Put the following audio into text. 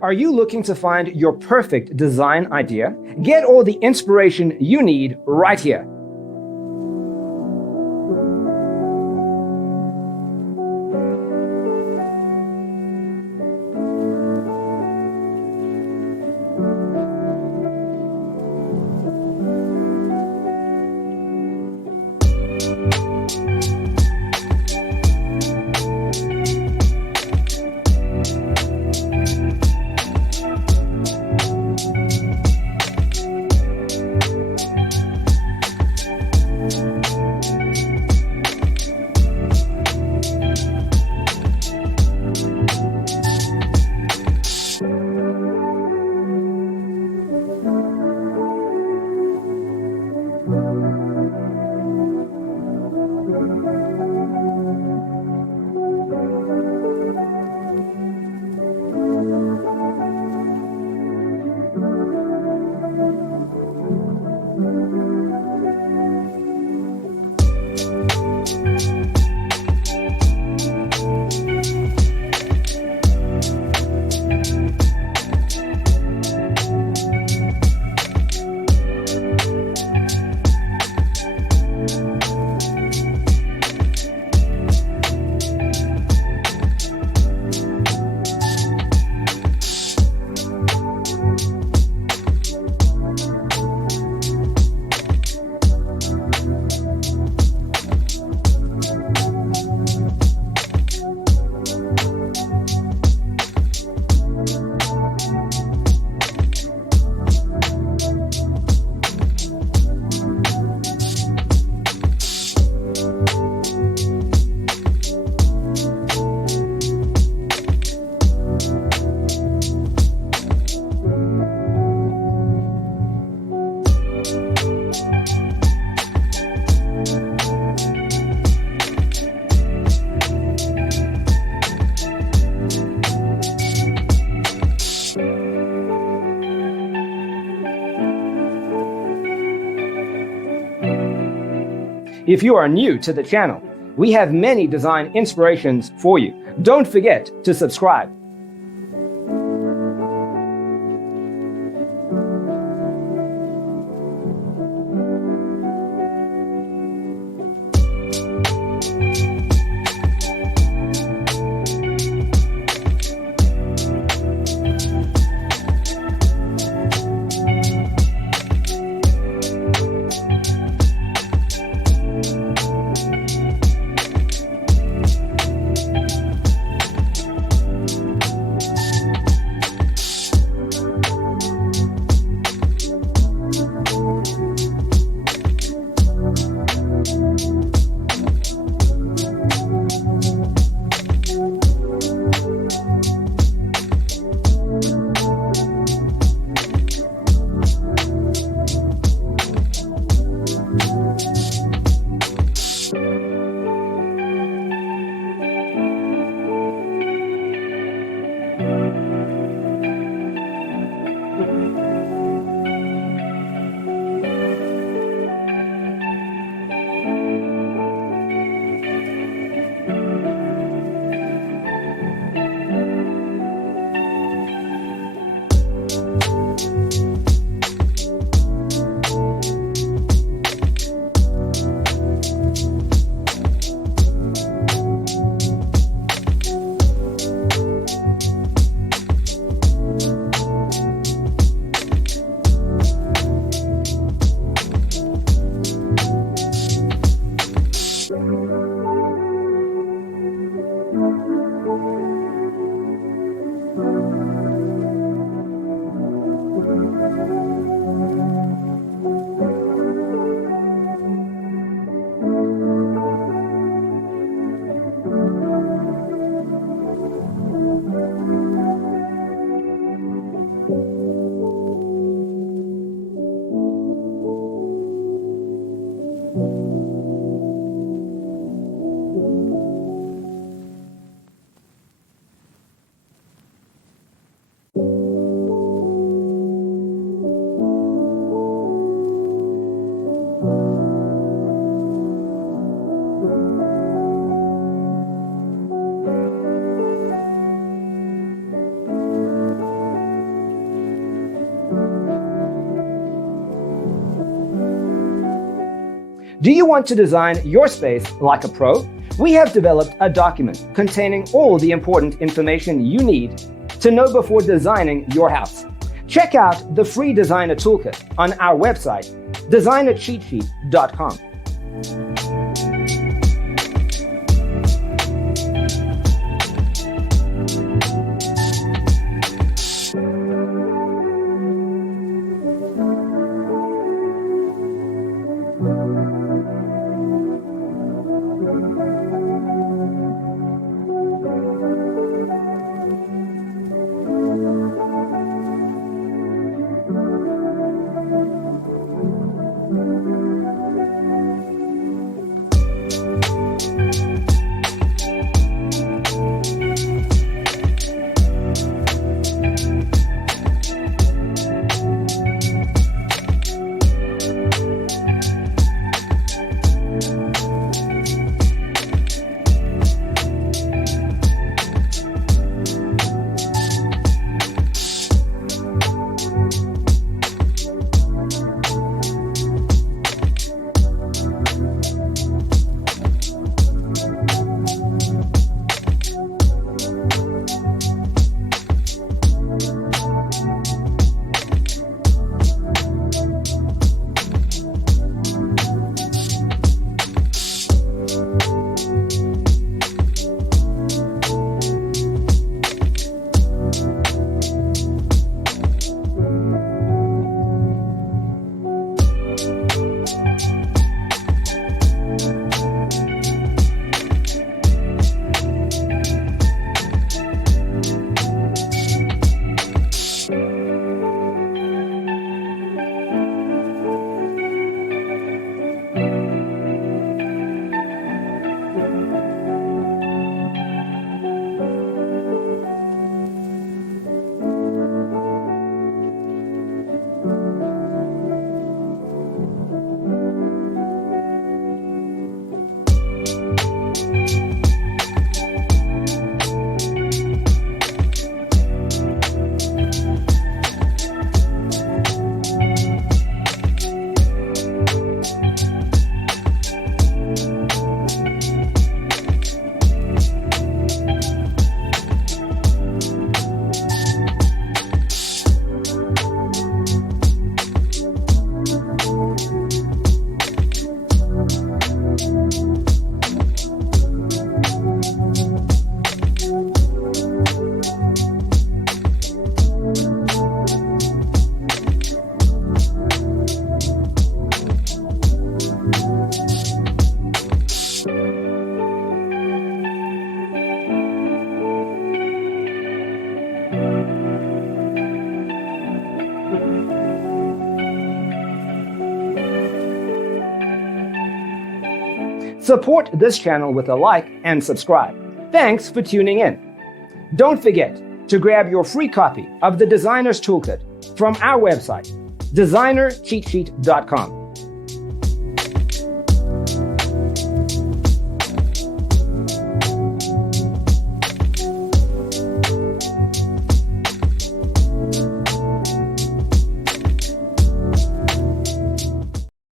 Are you looking to find your perfect design idea? Get all the inspiration you need right here. If you are new to the channel, we have many design inspirations for you. Don't forget to subscribe. Do you want to design your space like a pro? We have developed a document containing all the important information you need to know before designing your house. Check out the free designer toolkit on our website, designercheatsheet.com. Support this channel with a like and subscribe. Thanks for tuning in. Don't forget to grab your free copy of the Designer's Toolkit from our website, designercheatsheet.com.